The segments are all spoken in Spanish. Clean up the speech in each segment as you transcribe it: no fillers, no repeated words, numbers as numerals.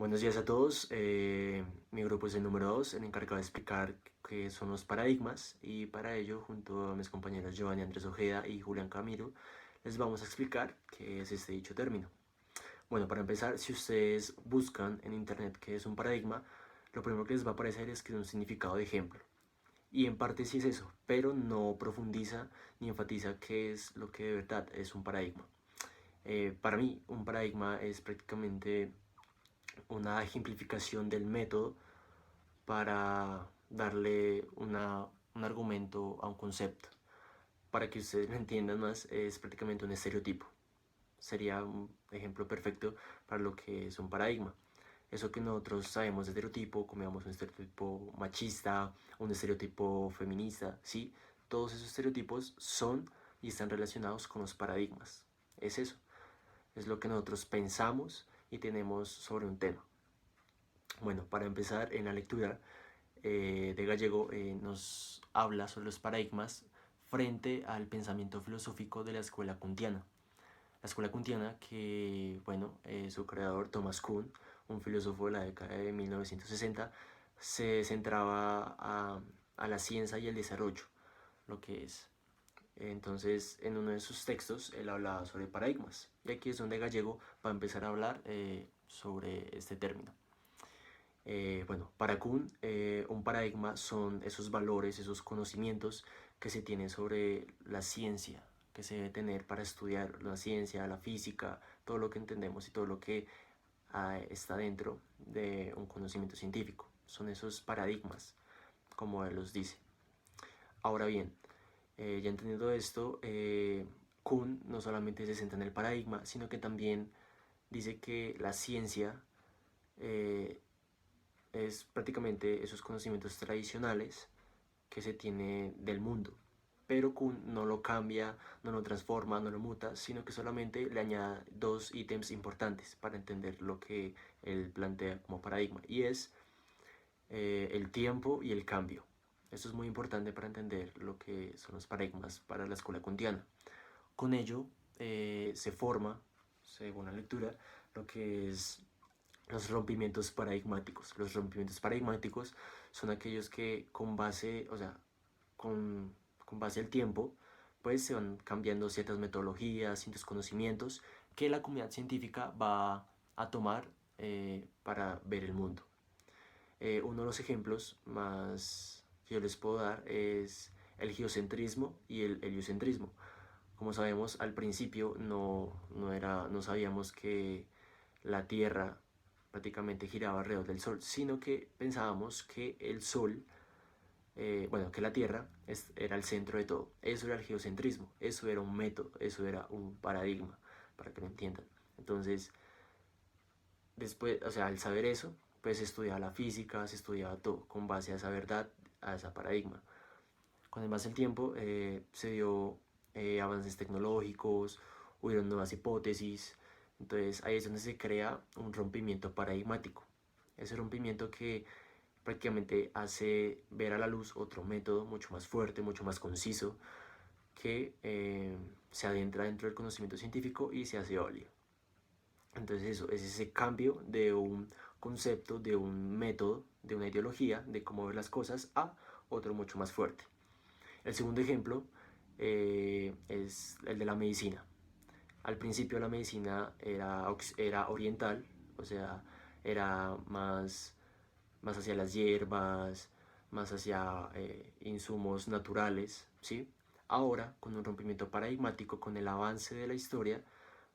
Buenos días a todos. Mi grupo es el número 2, el encargado de explicar qué son los paradigmas y para ello, junto a mis compañeros Giovanni Andrés Ojeda y Julián Camilo, les vamos a explicar qué es este dicho término. Bueno, para empezar, si ustedes buscan en internet qué es un paradigma, lo primero que les va a aparecer es que es un significado de ejemplo. Y en parte sí es eso, pero no profundiza ni enfatiza qué es lo que de verdad es un paradigma. Para mí, un paradigma es prácticamente una ejemplificación del método para darle un argumento a un concepto. Para que ustedes lo entiendan más, es prácticamente un estereotipo. Sería un ejemplo perfecto para lo que es un paradigma. Eso que nosotros sabemos de estereotipo, como digamos un estereotipo machista, un estereotipo feminista, ¿sí? Todos esos estereotipos son y están relacionados con los paradigmas. Es eso, es lo que nosotros pensamos y tenemos sobre un tema. Bueno, para empezar en la lectura de Gallego nos habla sobre los paradigmas frente al pensamiento filosófico de la escuela kuntiana. La escuela kuntiana que, bueno, su creador Thomas Kuhn, un filósofo de la década de 1960, se centraba a la ciencia y el desarrollo, lo que es. Entonces, en uno de sus textos, él hablaba sobre paradigmas. Y aquí es donde Gallego va a empezar a hablar sobre este término. Bueno, para Kuhn, un paradigma son esos valores, esos conocimientos que se tienen sobre la ciencia, que se debe tener para estudiar la ciencia, la física, todo lo que entendemos y todo lo que está dentro de un conocimiento científico. Son esos paradigmas, como él los dice. Ahora bien, ya entendiendo esto, Kuhn no solamente se centra en el paradigma, sino que también dice que la ciencia eh, es prácticamente esos conocimientos tradicionales que se tiene del mundo. Pero Kuhn no lo cambia, no lo transforma, no lo muta, sino que solamente le añade dos ítems importantes para entender lo que él plantea como paradigma, y es el tiempo y el cambio. Esto es muy importante para entender lo que son los paradigmas para la escuela kantiana. Con ello se forma, según la lectura, lo que es los rompimientos paradigmáticos. Los rompimientos paradigmáticos son aquellos que con base, o sea, con base al tiempo, pues se van cambiando ciertas metodologías, ciertos conocimientos que la comunidad científica va a tomar para ver el mundo. Uno de los ejemplos más que yo les puedo dar es el geocentrismo y el heliocentrismo. Como sabemos, al principio no sabíamos que la Tierra prácticamente giraba alrededor del Sol, sino que pensábamos que el Sol, bueno, que la Tierra era el centro de todo. Eso era el geocentrismo, eso era un método, eso era un paradigma, para que lo entiendan. Entonces, después, o sea, al saber eso, pues se estudiaba la física, se estudiaba todo con base a esa verdad, a ese paradigma. Con el más del tiempo se dio avances tecnológicos, hubieron nuevas hipótesis, entonces ahí es donde se crea un rompimiento paradigmático. Ese rompimiento que prácticamente hace ver a la luz otro método mucho más fuerte, mucho más conciso, que se adentra dentro del conocimiento científico y se hace válido. Entonces eso es ese cambio de un concepto, de un método, de una ideología, de cómo ver las cosas a otro mucho más fuerte. El segundo ejemplo es el de la medicina. Al principio la medicina era oriental, o sea, era más hacia las hierbas, más hacia insumos naturales, ¿sí? Ahora, con un rompimiento paradigmático, con el avance de la historia,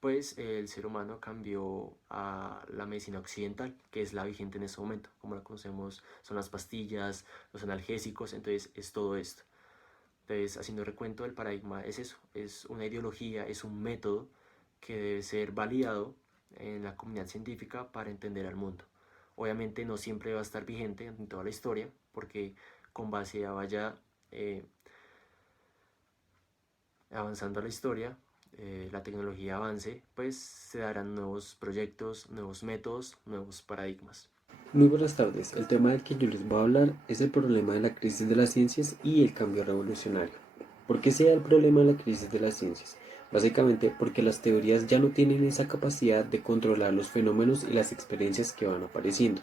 pues el ser humano cambió a la medicina occidental, que es la vigente en ese momento. Como la conocemos, son las pastillas, los analgésicos, entonces es todo esto. Entonces, haciendo recuento, el paradigma es eso, es una ideología, es un método que debe ser validado en la comunidad científica para entender al mundo. Obviamente no siempre va a estar vigente en toda la historia, porque con base a vaya avanzando la historia, la tecnología avance, pues se darán nuevos proyectos, nuevos métodos, nuevos paradigmas. Muy buenas tardes. El tema del que yo les voy a hablar es el problema de la crisis de las ciencias y el cambio revolucionario. ¿Por qué se da el problema de la crisis de las ciencias? básicamente porque las teorías ya no tienen esa capacidad de controlar los fenómenos y las experiencias que van apareciendo.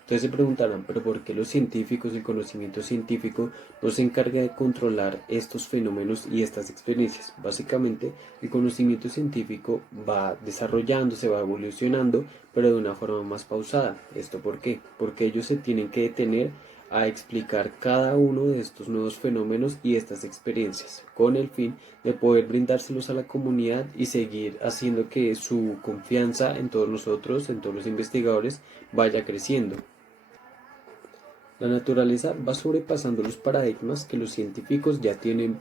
Entonces se preguntarán, pero ¿por qué los científicos, el conocimiento científico, no se encarga de controlar estos fenómenos y estas experiencias? Básicamente, el conocimiento científico va desarrollándose, va evolucionando, pero de una forma más pausada. ¿Esto por qué? Porque ellos se tienen que detener a explicar cada uno de estos nuevos fenómenos y estas experiencias, con el fin de poder brindárselos a la comunidad y seguir haciendo que su confianza en todos nosotros, en todos los investigadores, vaya creciendo. La naturaleza va sobrepasando los paradigmas que los científicos ya tienen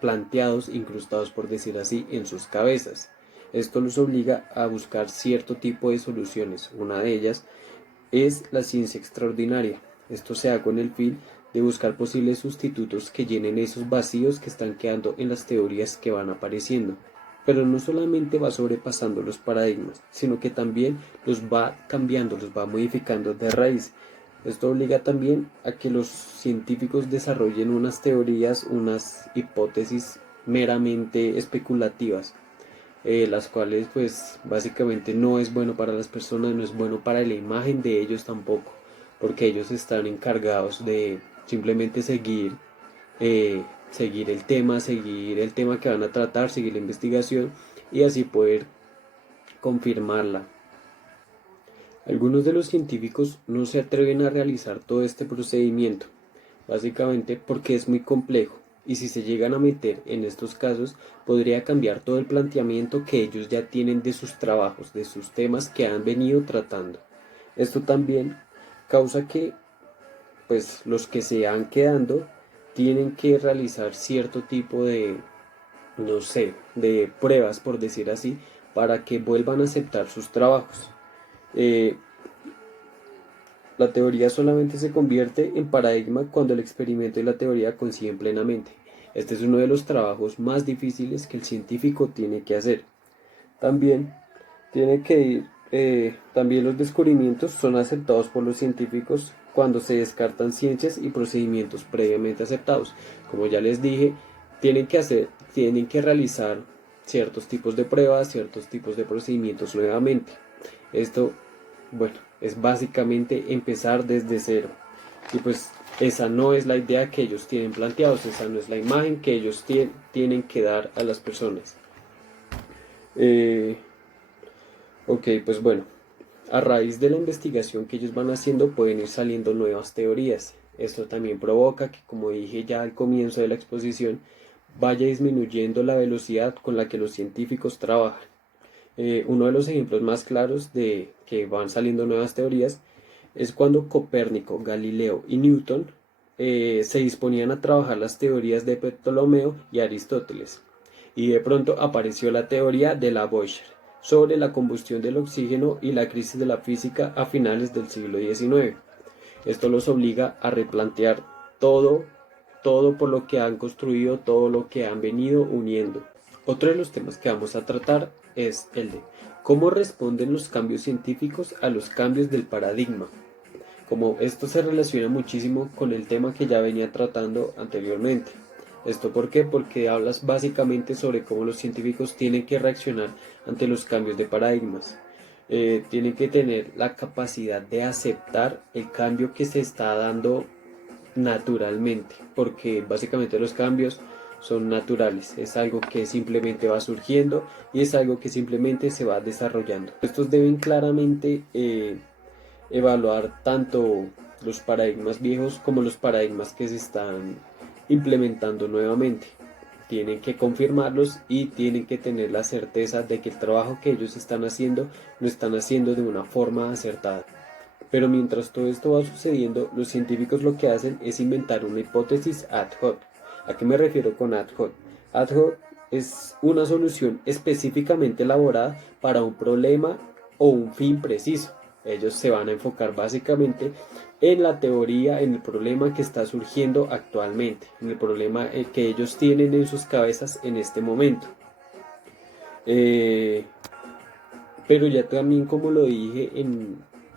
planteados, incrustados por decir así, en sus cabezas. Esto los obliga a buscar cierto tipo de soluciones. Una de ellas es la ciencia extraordinaria. Esto se da con el fin de buscar posibles sustitutos que llenen esos vacíos que están quedando en las teorías que van apareciendo. Pero no solamente va sobrepasando los paradigmas, sino que también los va cambiando, los va modificando de raíz. Esto obliga también a que los científicos desarrollen unas teorías, unas hipótesis meramente especulativas, las cuales pues básicamente no es bueno para las personas, no es bueno para la imagen de ellos tampoco, porque ellos están encargados de simplemente seguir el tema que van a tratar, seguir la investigación y así poder confirmarla. Algunos de los científicos no se atreven a realizar todo este procedimiento, básicamente porque es muy complejo y si se llegan a meter en estos casos podría cambiar todo el planteamiento que ellos ya tienen de sus trabajos, de sus temas que han venido tratando. Esto también causa que pues los que se han quedando tienen que realizar cierto tipo de, no sé, de pruebas por decir así, para que vuelvan a aceptar sus trabajos. Eh, La teoría solamente se convierte en paradigma cuando el experimento y la teoría coinciden plenamente. Este es uno de los trabajos más difíciles que el científico tiene que hacer. También también los descubrimientos son aceptados por los científicos cuando se descartan ciencias y procedimientos previamente aceptados. Como ya les dije, tienen que realizar ciertos tipos de pruebas, ciertos tipos de procedimientos nuevamente. Esto, bueno, es básicamente empezar desde cero. Y pues esa no es la idea que ellos tienen planteados, esa no es la imagen que ellos tienen que dar a las personas. Ok, pues bueno, a raíz de la investigación que ellos van haciendo pueden ir saliendo nuevas teorías. Esto también provoca que, como dije ya al comienzo de la exposición, vaya disminuyendo la velocidad con la que los científicos trabajan. Uno de los ejemplos más claros de que van saliendo nuevas teorías es cuando Copérnico, Galileo y Newton se disponían a trabajar las teorías de Ptolomeo y Aristóteles. Y de pronto apareció la teoría de Lavoisier sobre la combustión del oxígeno y la crisis de la física a finales del siglo XIX. Esto los obliga a replantear todo, todo por lo que han construido, todo lo que han venido uniendo. Otro de los temas que vamos a tratar es el de cómo responden los cambios científicos a los cambios del paradigma. Como esto se relaciona muchísimo con el tema que ya venía tratando anteriormente. ¿Esto por qué? Porque hablas básicamente sobre cómo los científicos tienen que reaccionar ante los cambios de paradigmas. Tienen que tener la capacidad de aceptar el cambio que se está dando naturalmente, porque básicamente los cambios son naturales, es algo que simplemente va surgiendo y es algo que simplemente se va desarrollando. Estos deben claramente evaluar tanto los paradigmas viejos como los paradigmas que se están implementando nuevamente. Tienen que confirmarlos y tienen que tener la certeza de que el trabajo que ellos están haciendo lo están haciendo de una forma acertada. Pero mientras todo esto va sucediendo, los científicos lo que hacen es inventar una hipótesis ad hoc. ¿A qué me refiero con ad hoc? Ad hoc es una solución específicamente elaborada para un problema o un fin preciso. Ellos se van a enfocar básicamente en la teoría, en el problema que está surgiendo actualmente, en el problema que ellos tienen en sus cabezas en este momento. Eh, pero ya también, como lo dije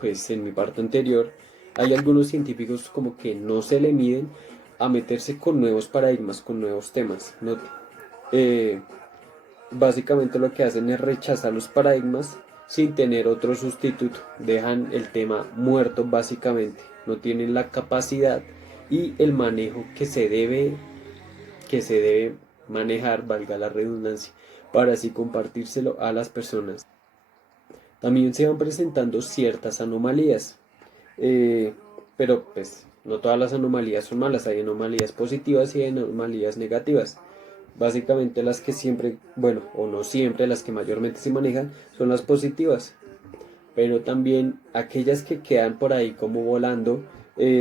pues, en mi parte anterior, hay algunos científicos como que no se le miden a meterse con nuevos paradigmas, con nuevos temas. No, eh, básicamente lo que hacen es rechazar los paradigmas sin tener otro sustituto. Dejan el tema muerto básicamente. No tienen la capacidad y el manejo que se debe manejar, valga la redundancia, para así compartírselo a las personas. También se van presentando ciertas anomalías, eh, pero pues no todas las anomalías son malas, hay anomalías positivas y hay anomalías negativas. Básicamente las que siempre, bueno, o no siempre, las que mayormente se manejan son las positivas, pero también aquellas que quedan por ahí como volando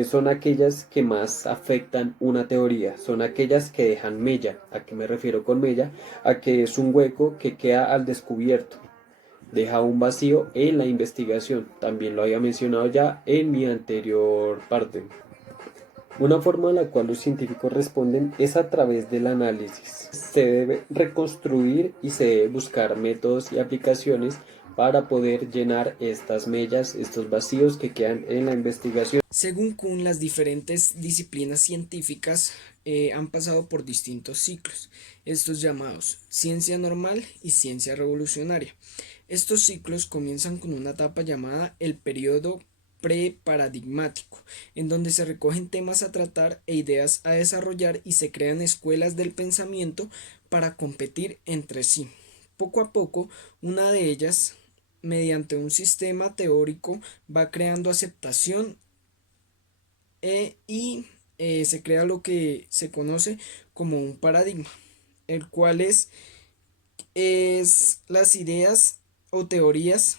son aquellas que más afectan una teoría, son aquellas que dejan mella. ¿A qué me refiero con mella? A que es un hueco que queda al descubierto, deja un vacío en la investigación. También lo había mencionado ya en mi anterior parte. Una forma en la cual los científicos responden es a través del análisis. Se debe reconstruir y se debe buscar métodos y aplicaciones para poder llenar estas mellas, estos vacíos que quedan en la investigación. Según Kuhn, las diferentes disciplinas científicas han pasado por distintos ciclos, estos llamados ciencia normal y ciencia revolucionaria. Estos ciclos comienzan con una etapa llamada el periodo preparadigmático, en donde se recogen temas a tratar e ideas a desarrollar y se crean escuelas del pensamiento para competir entre sí. Poco a poco, una de ellas, mediante un sistema teórico, va creando aceptación y se crea lo que se conoce como un paradigma, el cual es las ideas o teorías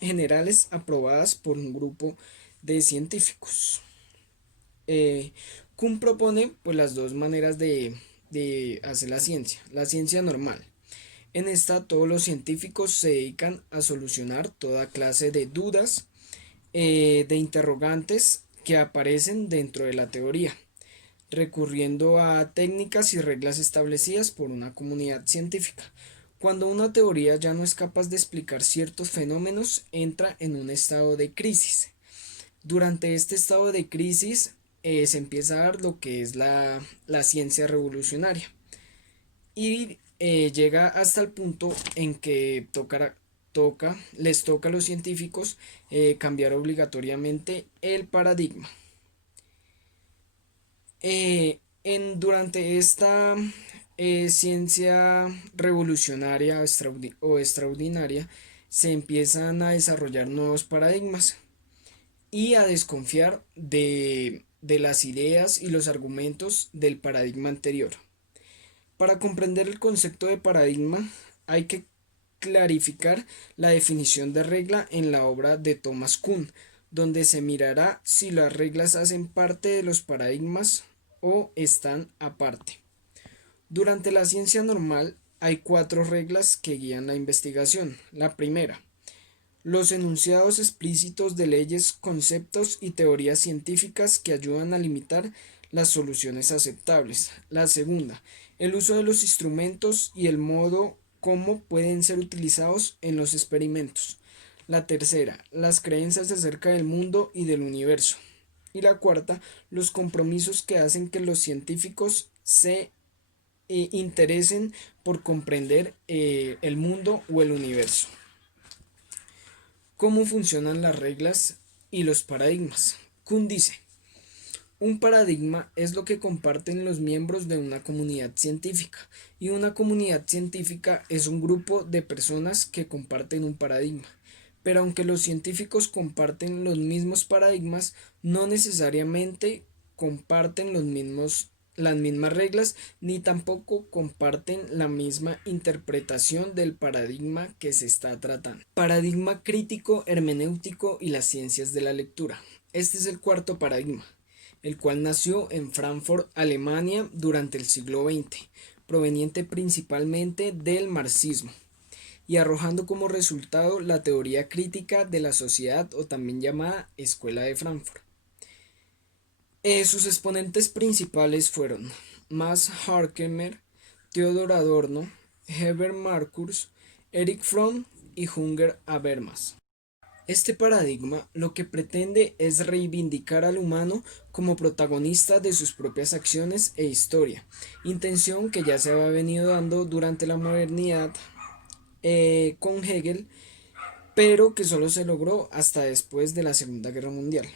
generales aprobadas por un grupo de científicos. Kuhn propone pues, las dos maneras de hacer la ciencia normal. En esta todos los científicos se dedican a solucionar toda clase de dudas, de interrogantes que aparecen dentro de la teoría, recurriendo a técnicas y reglas establecidas por una comunidad científica. Cuando una teoría ya no es capaz de explicar ciertos fenómenos, entra en un estado de crisis. Durante este estado de crisis se empieza a dar lo que es la ciencia revolucionaria y llega hasta el punto en que les toca a los científicos cambiar obligatoriamente el paradigma. Durante esta ciencia revolucionaria o extraordinaria se empiezan a desarrollar nuevos paradigmas y a desconfiar de las ideas y los argumentos del paradigma anterior. Para comprender el concepto de paradigma hay que clarificar la definición de regla en la obra de Thomas Kuhn, donde se mirará si las reglas hacen parte de los paradigmas o están aparte. Durante la ciencia normal hay 4 reglas que guían la investigación. La primera, los enunciados explícitos de leyes, conceptos y teorías científicas que ayudan a limitar las soluciones aceptables. La segunda, el uso de los instrumentos y el modo como pueden ser utilizados en los experimentos. La tercera, las creencias acerca del mundo y del universo. Y la cuarta, los compromisos que hacen que los científicos se interesen por comprender el mundo o el universo. ¿Cómo funcionan las reglas y los paradigmas? Kuhn dice, un paradigma es lo que comparten los miembros de una comunidad científica, y una comunidad científica es un grupo de personas que comparten un paradigma. Pero aunque los científicos comparten los mismos paradigmas, no necesariamente comparten las mismas reglas, ni tampoco comparten la misma interpretación del paradigma que se está tratando. Paradigma crítico, hermenéutico y las ciencias de la lectura. Este es el cuarto paradigma, el cual nació en Frankfurt, Alemania, durante el siglo XX, proveniente principalmente del marxismo, y arrojando como resultado la teoría crítica de la sociedad o también llamada Escuela de Frankfurt. Sus exponentes principales fueron Max Horkheimer, Theodor Adorno, Herbert Marcuse, Erich Fromm y Jürgen Habermas. Este paradigma lo que pretende es reivindicar al humano como protagonista de sus propias acciones e historia, intención que ya se había venido dando durante la modernidad con Hegel, pero que solo se logró hasta después de la Segunda Guerra Mundial.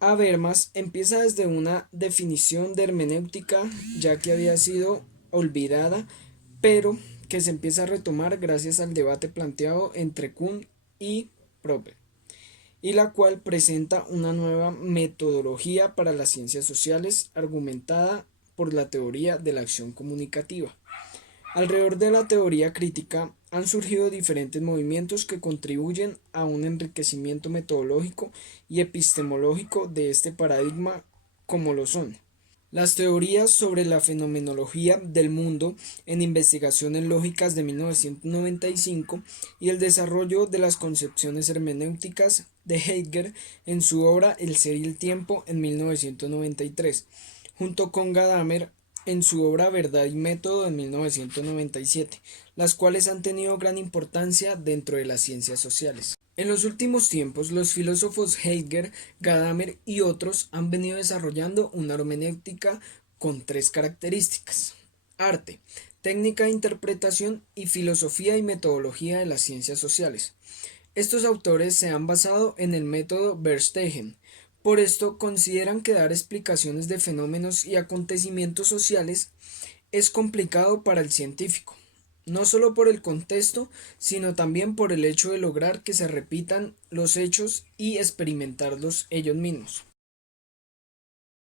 Habermas empieza desde una definición de hermenéutica ya que había sido olvidada, pero que se empieza a retomar gracias al debate planteado entre Kuhn y Popper, y la cual presenta una nueva metodología para las ciencias sociales argumentada por la teoría de la acción comunicativa. Alrededor de la teoría crítica han surgido diferentes movimientos que contribuyen a un enriquecimiento metodológico y epistemológico de este paradigma, como lo son las teorías sobre la fenomenología del mundo en Investigaciones Lógicas de 1995 y el desarrollo de las concepciones hermenéuticas de Heidegger en su obra El ser y el tiempo en 1993, junto con Gadamer en su obra Verdad y Método en 1997, las cuales han tenido gran importancia dentro de las ciencias sociales. En los últimos tiempos, los filósofos Heidegger, Gadamer y otros han venido desarrollando una hermenéutica con tres características: arte, técnica de interpretación y filosofía y metodología de las ciencias sociales. Estos autores se han basado en el método Verstegen. Por esto consideran que dar explicaciones de fenómenos y acontecimientos sociales es complicado para el científico, no solo por el contexto, sino también por el hecho de lograr que se repitan los hechos y experimentarlos ellos mismos.